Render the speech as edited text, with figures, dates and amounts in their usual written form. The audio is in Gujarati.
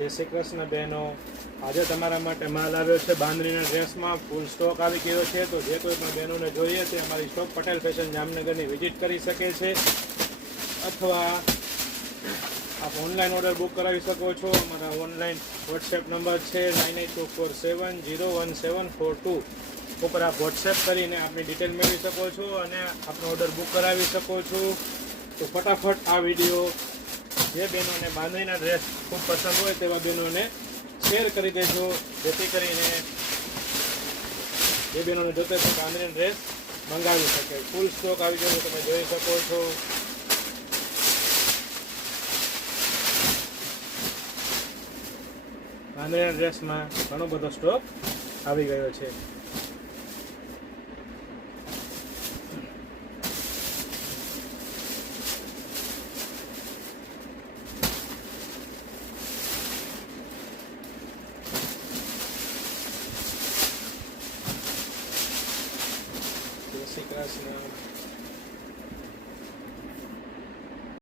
જય શ્રી કૃષ્ણ બહેનો, આજે તમારા માટે માલ આવ્યો છે બાંધણીના ડ્રેસમાં. ફૂલ સ્ટોક આવી ગયો છે. તો જે કોઈ પણ બહેનોને જોઈએ તે અમારી સ્ટોક પટેલ ફેશન જામનગરની વિઝિટ કરી શકે છે, અથવા આપ ઓનલાઈન ઓર્ડર બુક કરાવી શકો છો. અમારા ઓનલાઈન વોટ્સએપ નંબર છે 9824701742 ઉપર આપ વોટ્સએપ કરીને આપની ડિટેલ મેળવી શકો છો અને આપનો ઓર્ડર બુક કરાવી શકો છો. તો ફટાફટ આ વિડીયો જે બહેનોને બાંધણીના ડ્રેસ ખૂબ પસંદ હોય તેવા બહેનોને શેર કરી દેજો, જેથી કરીને જે બહેનોને જોતે તો બાંધણીના ડ્રેસ મંગાવી શકે. ફૂલ સ્ટોક આવી ગયો તમે જોઈ શકો છો. બાંધણીના ડ્રેસમાં ઘણો બધો સ્ટોક આવી ગયો છે. જય શ્રી કૃષ્ણ.